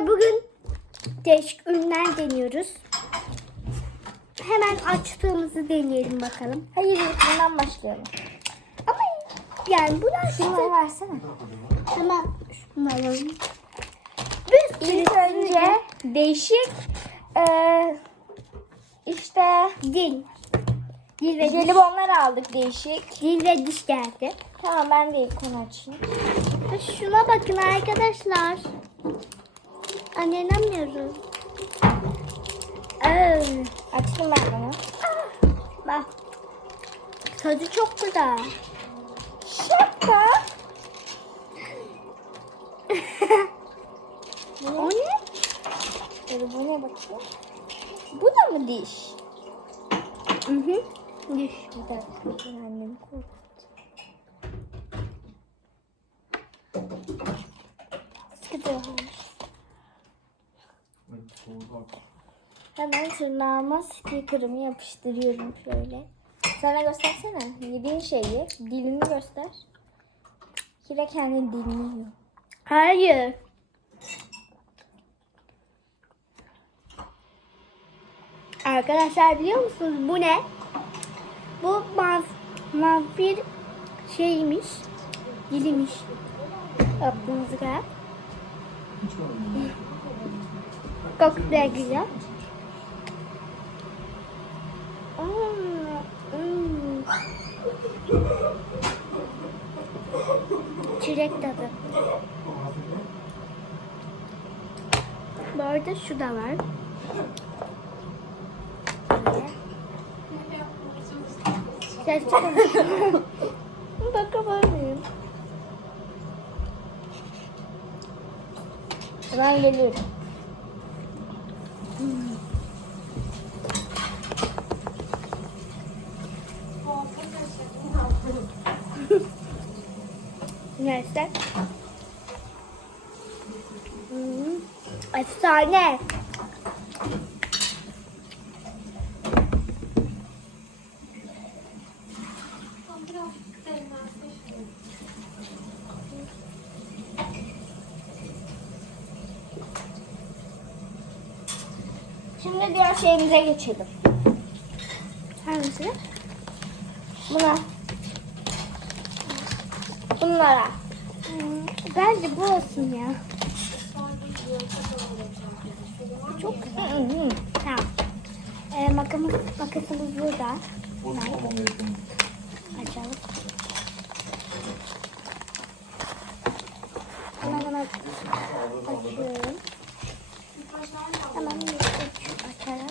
Arkadaşlar bugün değişik ürünler deniyoruz. Hemen açtığımızı deneyelim bakalım. Hayır bundan başlayalım. Ama yani bu nasıl? Şunları versene. Hemen şunu alalım. Bir sürü İlk önce değişik eee işte dil. Dil ve diş, jelibonlar aldık değişik. dil ve diş geldi. Tamam ben de ilk onu açayım. Şuna bakın arkadaşlar. Anne inanmıyorum. Açtım ben bunu. bak. Tadı çok güzel. Şaka. O ne? Dur bu ne bakayım. Bu da mı diş? Hı hı. Diş. Bir dakika ben annemi Hemen tırnağıma sticker'ımı yapıştırıyorum şöyle. Sana göstersene. Yediğin şeyi, dilini göster. Kira kendi dilini yiyor. Hayır. Arkadaşlar biliyor musunuz bu ne? Bu maf vampir şeymiş. Dilimiş. Yaptığımız kadar. Da güzel. Hmm. Çilek tadı. Bu arada şu da var. Ses çıkarmış. Bakabilir miyim? Ben geliyorum. Neyse. Hmm, efsane. Şimdi diğer şeyimize geçelim. Hangisi? Buna. Bunlara. Bence bu olsun ya. Çok güzel. Tamam. Ee, makamız, makasımız burada. Hemen açalım. Hemen hemen açıyorum. Hemen bir aç- açarak.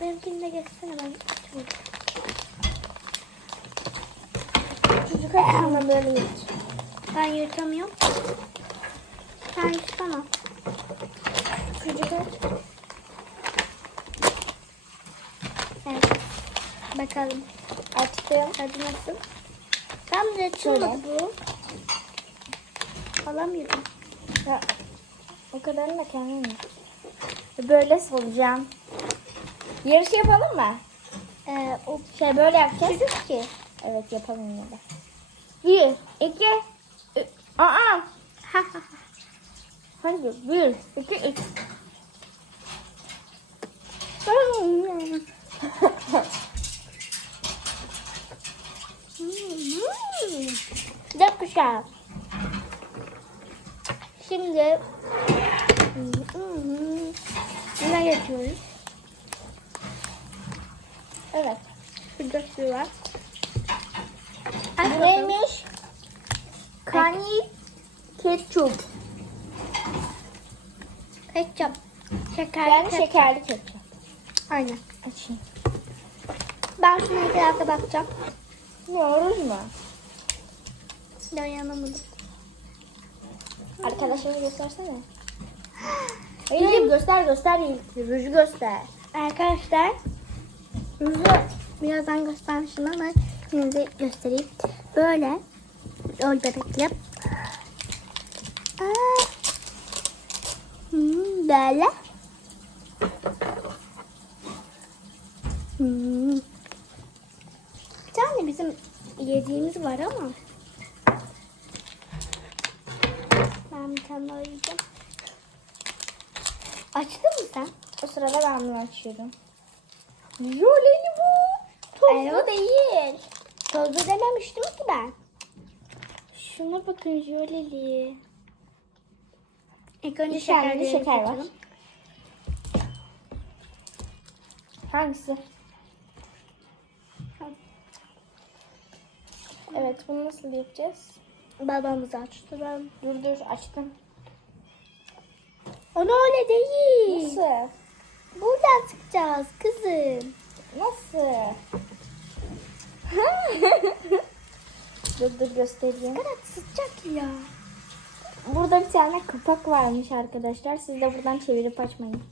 Benimkini de geçsene ben açıyorum. Çocuk açısından böyle yut. Ben yırtamıyorum. Sen yırtsana. Çocuk aç. Evet. Bakalım. Açtım. Hadi nasıl? Tam da açılmadı bu. Alamıyorum. Ya, o kadarını da kendim. Böyle solacağım. Yarış yapalım mı? Ee, o Şey böyle yapacağız. ki. Evet yapalım yine de. Bir, iki, üç. Aa! Ha ha ha. Hadi bir, iki, üç. Çok güzel. Şimdi buna geçiyoruz. evet. Şurada şu var. Neymiş? Kani ketçup. Ketçap. Şekerli Yani ketçap. şekerli ketçup. Aynen. Açayım. Ben şuna da bakacağım. Ruj mu? Dayanamadım. Arkadaşlarını göstersene. Hayır, hayır göster göster. Ruju göster. Arkadaşlar ruju birazdan göstermişim ama de göstereyim. Böyle Öl bebek yap. Aa. Hmm, böyle. Hmm. Bir tane bizim yediğimiz var ama. Ben bir tane daha. Açtın mı sen? O sırada ben bunu açıyorum. Jolene bu. Tozlu değil. Tozlu dememiştim ki ben. Şuna bakın joleli. İlk önce şekerleri şeker var. Hangisi? Evet bunu nasıl yapacağız? Babamızı açtıralım. Dur dur açtım. Onu öyle değil. Nasıl? Buradan sıkacağız kızım. Nasıl? dur dur göstereyim. kadar sıcak ya. Burada bir tane kapak varmış arkadaşlar. Siz de buradan çevirip açmayın.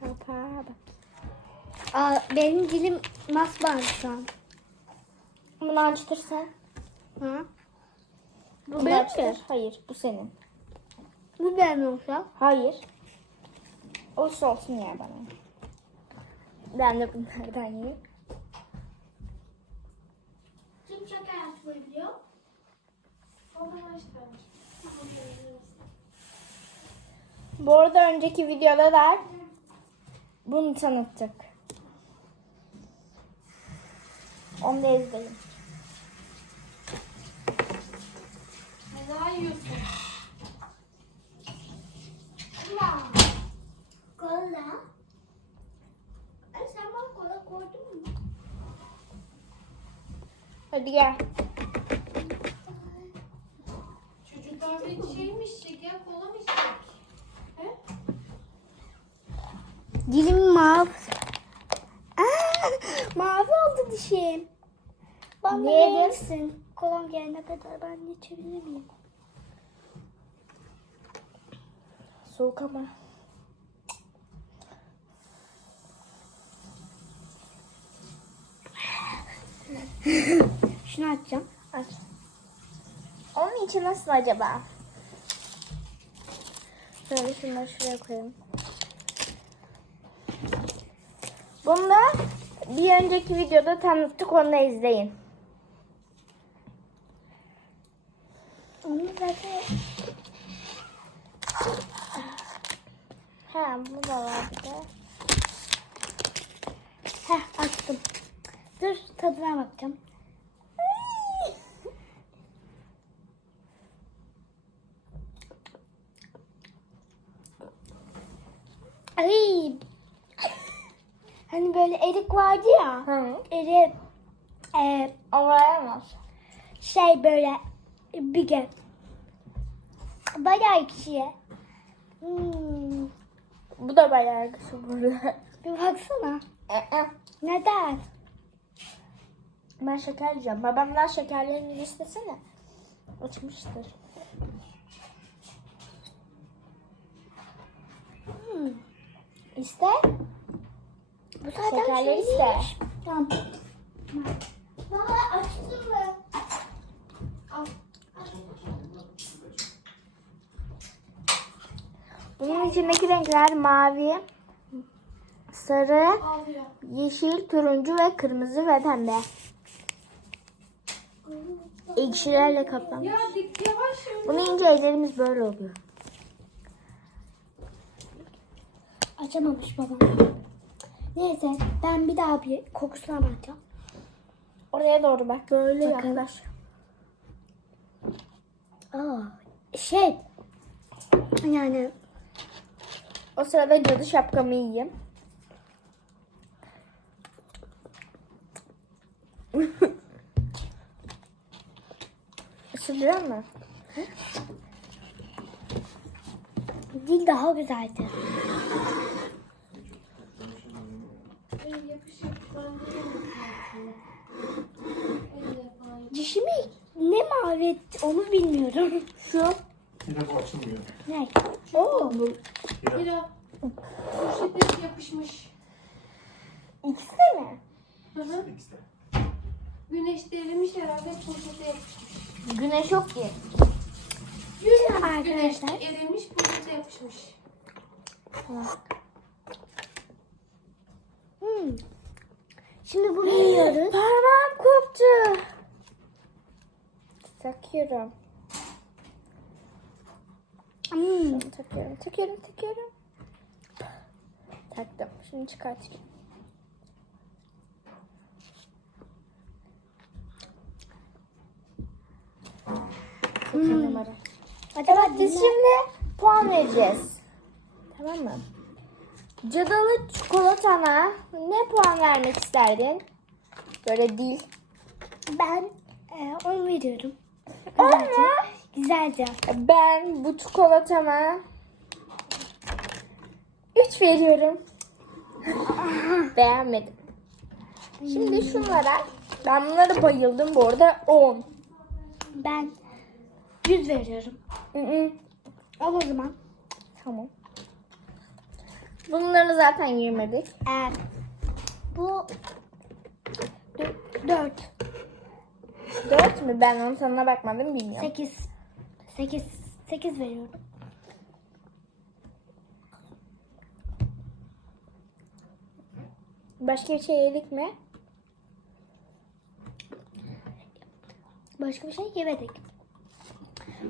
Kapağa bak. Aa, benim dilim masmavi şu an. Bunu açtırsan. Ha? Bu Bunu benim açtır. mi? Hayır bu senin. Bu benim olsa. Hayır. Olsun olsun ya bana. Ben de bunlardan yiyeyim. Şeker açmayı biliyor? Bu arada önceki videoda da bunu tanıttık. Onu da izleyin. Neden yiyorsun? Kola. Ay sen bana kola koydun mu? Hadi gel. Çocuklar bir şey mi içecek ya? Kola mı içecek? He? Dilim mavi. Aa, mavi oldu dişim. Bana Ne misin? Kolam gelene kadar ben de içebilir miyim? Soğuk ama. Şunu açacağım. Aç. Onun içi nasıl acaba? Şöyle şunları şuraya koyayım. Bunu da bir önceki videoda tanıttık. Onu da izleyin. Onu zaten Ha bu da var bir de. Heh açtım. Dur tadına bakacağım. Ay. Hani erik vardı ya. Hı. Erik e, Oraya şey böyle bir gün. Bayağı ekşi. Hmm. Bu da bayağı güzel burada. Bir baksana. Neden? ben şeker yiyeceğim. Babamdan şekerlerini istesene. Açmıştır. Hmm. İste. Bu zaten Şekerleri şey iste. Tamam. Baba açtın mı? Bunun içindeki renkler mavi, sarı, Al yeşil, turuncu ve kırmızı ve pembe. Ekşilerle kaplanmış. Bunu yiyince ellerimiz böyle oluyor. Açamamış babam. Neyse ben bir daha bir kokusuna bakacağım. Oraya doğru bak. Böyle Bakalım. yaklaş. Aa, şey yani O sırada cadı şapkamı yiyeyim. Isırıyor mu? dil daha güzeldi. Dişimi ne mavi etti onu bilmiyorum. Şu. Yine bu açılmıyor. ne? Oo. Mira. Poşete yapışmış. İkisi de mi? Hı hı. İkisi de. Güneşte erimiş herhalde poşete yapışmış. Güneş yok ki. Güneşte Arkadaşlar erimiş poşete yapışmış. hmm. Şimdi bunu yiyoruz. Parmağım koptu. Takıyorum. Şunu takıyorum, takıyorum, takıyorum. Taktım. Şimdi çıkartacağım. Hmm. numara. Evet biz şimdi puan vereceğiz. Tamam mı? Cadalı çikolatana ne puan vermek isterdin? Böyle dil. Ben e, 10 veriyorum. On mu? Güzelce. Ben bu çikolatama 3 veriyorum. Beğenmedim. Şimdi şunlara ben bunlara bayıldım bu arada 10. Ben 100 veriyorum. Hı hı. Al o zaman. Tamam. Bunları zaten yemedik. E, bu 4, 4 mü? Ben onun tadına bakmadım bilmiyorum. 8, 8, 8 veriyorum. Başka bir şey yedik mi? Başka bir şey yemedik.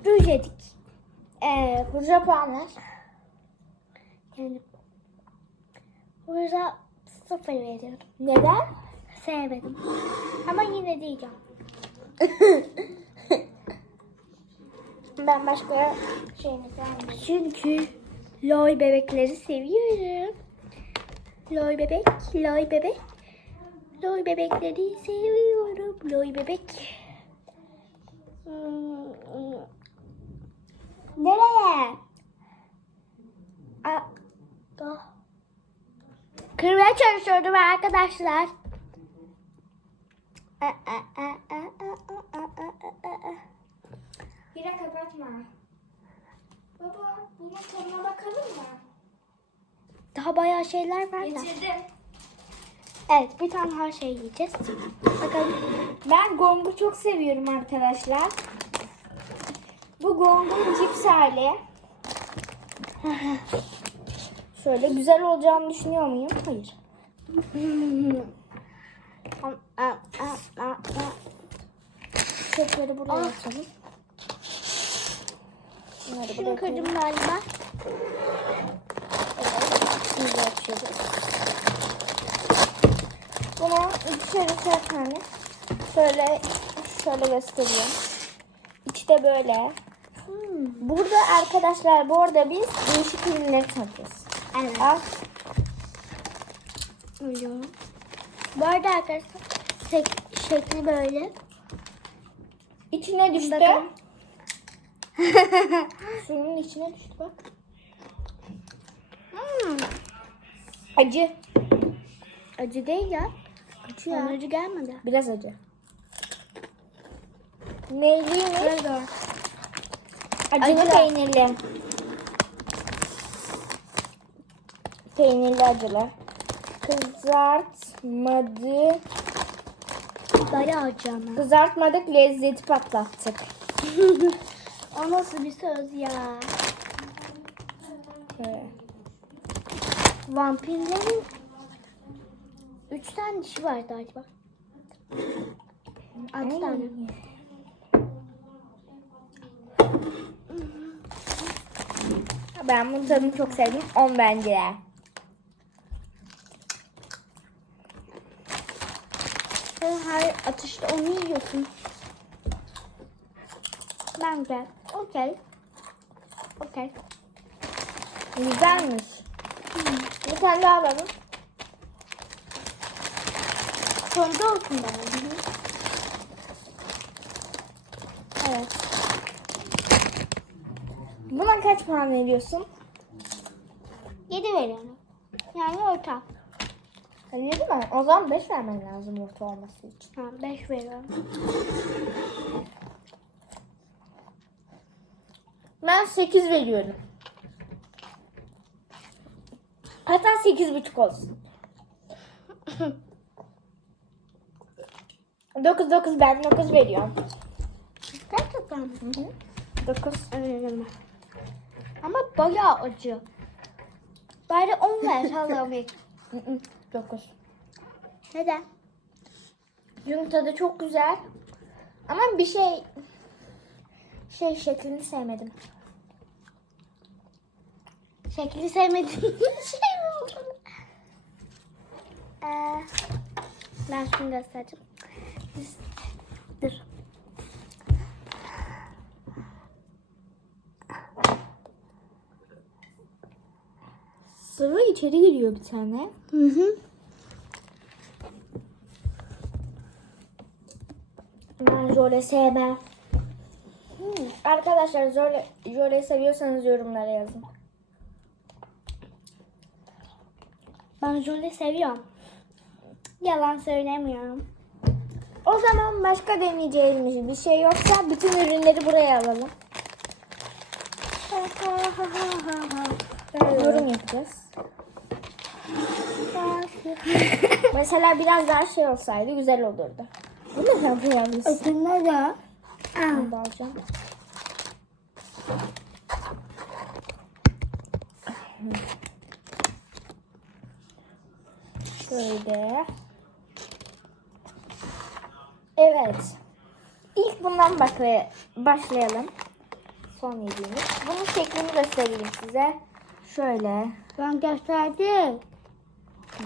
Ruj yedik. E, Burcu puan ver. Yani burada 0 veriyorum. Neden? Sevmedim. Ama yine diyeceğim. Ben başka şeyini beğenmedim. Çünkü loy bebekleri seviyorum. Loy bebek, loy bebek. Loy bebekleri seviyorum. Loy bebek. Hmm, hmm. Nereye? Ah. Kırmaya çalışıyordum arkadaşlar. Bire kapatma. Baba bunun tadına bakalım mı? Daha bayağı şeyler var da. Getirdim. Evet bir tane her şey yiyeceğiz. Bakalım. Ben gongu çok seviyorum arkadaşlar. Bu gongun cips hali. Şöyle güzel olacağını düşünüyor muyum? Hayır. Çöpleri buraya Ah. atalım. Bunları Şunu kırdım galiba. Şimdi açıyoruz. Buna ikişer ikişer tane. Şöyle şöyle göstereyim. İçte böyle. Hmm. Burada arkadaşlar bu arada biz değişik ürünleri tanıtıyoruz. Evet. Al. Öyle. Bu arada arkadaşlar şek- şekli böyle. İçine düştü. Bakın. Suyun içine düştü bak. Hmm. Acı. Acı değil ya. Acı Bana acı gelmedi. Biraz acı. Neyliymiş? Acılı Acı. peynirli. Peynirli acılı. Kızartmadı. Bayağı acı ama. Kızartmadık lezzeti patlattık. o nasıl bir söz ya? Vampirlerin üç tane dişi vardı acaba. Altı tane. Ben bunun tadını çok sevdim. 10 bence. Sen her atışta onu yiyorsun. Bence. Okey. Okey. Güzelmiş. Bir tane daha alalım. Sonunda olsun bana. Evet. Buna kaç puan veriyorsun? Yedi veriyorum. Yani orta. Öyle değil mi? O zaman 5 vermen lazım orta olması için. Ha, beş veriyorum. Ben 8 veriyorum. Hatta 8,5 olsun. 9 9 ben 9 veriyorum. Gerçekten mi? 9. Öyle Ama bayağı acı. Bari on ver Allah'ım. 9. Neden? Çünkü tadı çok güzel. Ama bir şey şey şeklini sevmedim. Şekli sevmediğim şey oldu? Ee, ben şunu göstereceğim. Dur. Sıvı içeri giriyor bir tane. Hı hı. Ben jöle sevmem. Hmm, Arkadaşlar jöle, jöle seviyorsanız yorumlara yazın. Ben jöle seviyorum. Yalan söylemiyorum. O zaman başka deneyeceğimiz bir şey yoksa bütün ürünleri buraya alalım. Yorum yapacağız. Mesela biraz daha şey olsaydı güzel olurdu. Bu ne kadar yalnız? Ötünde de. Bunu da alacağım. Şöyle. Evet. İlk bundan bak başlayalım. Son yediğimiz. Bunun şeklini göstereyim size. Şöyle. Ben gösterdim.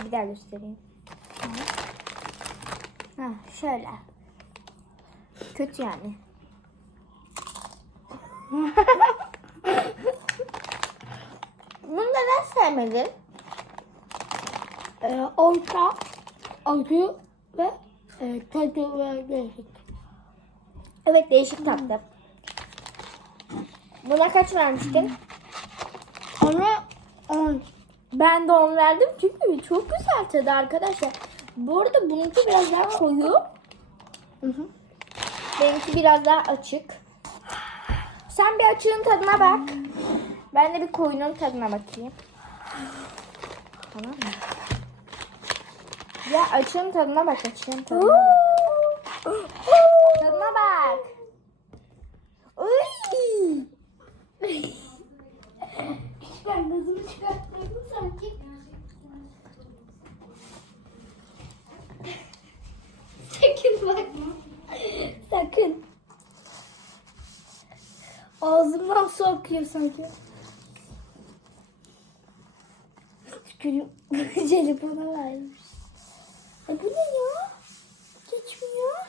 Bir daha göstereyim. Ha, şöyle. Kötü yani. Bunu neden sevmedin? Ee, orta, acı ve e, tadı ve değişik. Evet değişik tatlı. Buna kaç vermiştin? Ona Ben de 10 verdim çünkü çok güzel tadı arkadaşlar. Bu arada bununki biraz daha koyu. Hı hı. Benimki biraz daha açık. Sen bir açığın tadına bak. Ben de bir koyunun tadına bakayım. Tamam mı? Ya açığın tadına bak, açığın tadına bak. Tadına bak. Uy! Ben gözümü çıkarttım sanki. Sakın bakma. Sakın. Ağzımdan su akıyor sanki. Tükürüyorum. Jeli bana vermiş. E bu ne ya? Geçmiyor.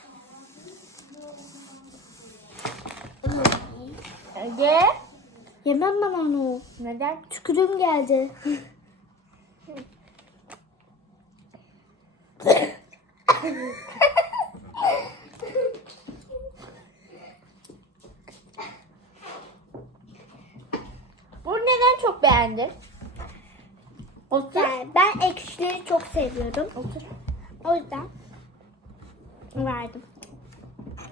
Ege. Yemem ben onu. Neden? Tükürüğüm geldi. Bunu neden çok beğendin? Yani ben ekşileri çok seviyorum. Otur. O yüzden verdim.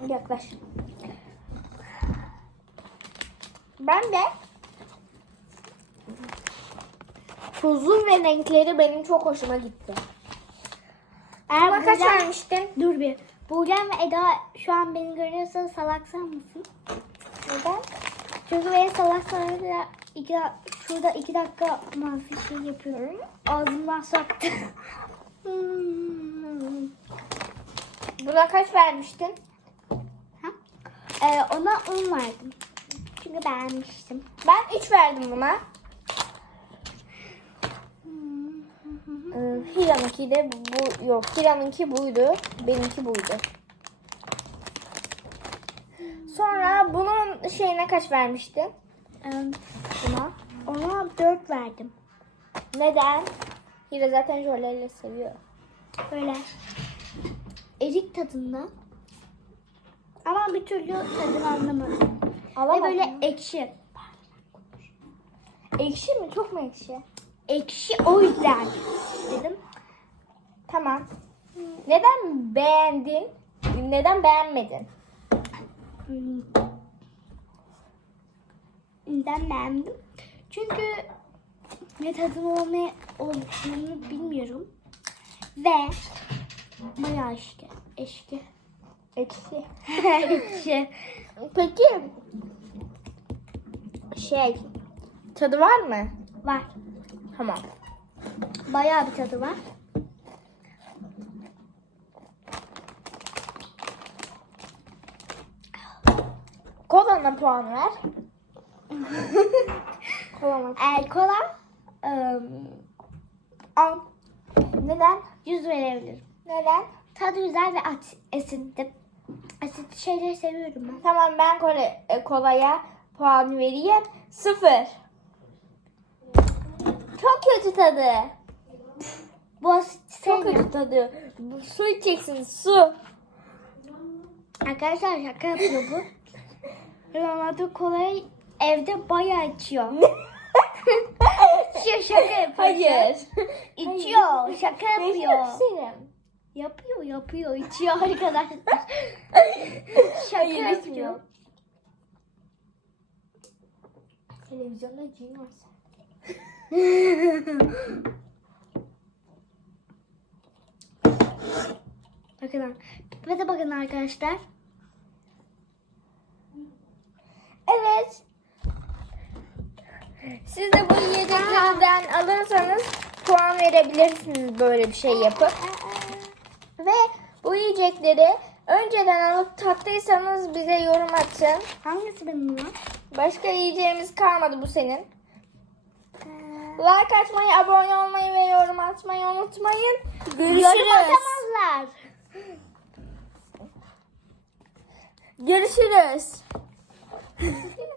Yaklaş. Ben de tuzu ve renkleri benim çok hoşuma gitti. Eğer kaç Buğra- vermiştin? Dur bir. Buğrem ve Eda şu an beni görüyorsa salaksan mısın? Neden? Çünkü beni salak sanırsa iki, şurada iki dakika manfi şey yapıyorum. Ağzımdan soktu. Hmm. Buna kaç vermiştin? Ha? Ee, ona 10 verdim. Çünkü beğenmiştim. Ben 3 verdim buna. Ee, Hira'nınki de bu yok. Hira'nınki buydu. Benimki buydu. Sonra bunun şeyine kaç vermiştin? Ee, Buna. ona 4 verdim. Neden? Hira zaten jöleyle seviyor. Böyle erik tadında. Ama bir türlü tadını anlamadım. Ve Alamadım. böyle ekşi. Ekşi mi? Çok mu ekşi? Ekşi o yüzden dedim. Tamam. Neden beğendin? Neden beğenmedin? Neden beğendim? Çünkü ne tadı olmaya olduğunu bilmiyorum. Ve bayağı eşki. Eşki. Ekşi. Ekşi. Peki şey tadı var mı? Var. Tamam. Bayağı bir tadı var. Kolana puan ver. Kola mı? Ee, kola on. Neden? 100 verebilirim. Neden? Tadı güzel ve at, asitli. Asitli şeyleri seviyorum ben. Tamam ben kola, e, kolaya puan vereyim. Sıfır. Çok kötü tadı. Bu asit Çok kötü tadı. Su içeceksin su. Arkadaşlar şaka yapıyor bu. Ronaldo kolayı evde bayağı içiyor. İçiyor şaka yapıyor. Hayır. İçiyor şaka Ben yapıyor. isterim. Yapıyor yapıyor içiyor arkadaşlar. şaka Hayır, yapıyor. Televizyonda cin varsa. Bakın pipete bakın arkadaşlar. Evet. Siz de bu yiyeceklerden alırsanız puan verebilirsiniz böyle bir şey yapıp. Ve bu yiyecekleri önceden alıp tattıysanız bize yorum atın. Hangisi benim lan? Başka yiyeceğimiz kalmadı bu senin. Like atmayı, abone olmayı ve yorum atmayı unutmayın. Yorum Görüşürüz. atamazlar. Görüşürüz.